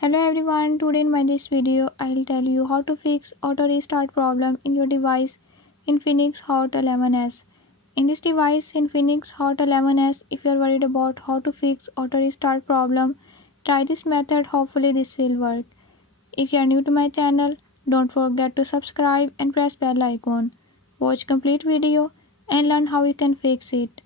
Hello everyone, today in this video I'll tell you how to fix auto restart problem in your device Infinix Hot 11s. In this device Infinix Hot 11s, if you are worried about how to fix auto restart problem, try this method, hopefully this will work. If you are new to my channel, don't forget to subscribe and press bell icon. Watch complete video and learn how you can fix it.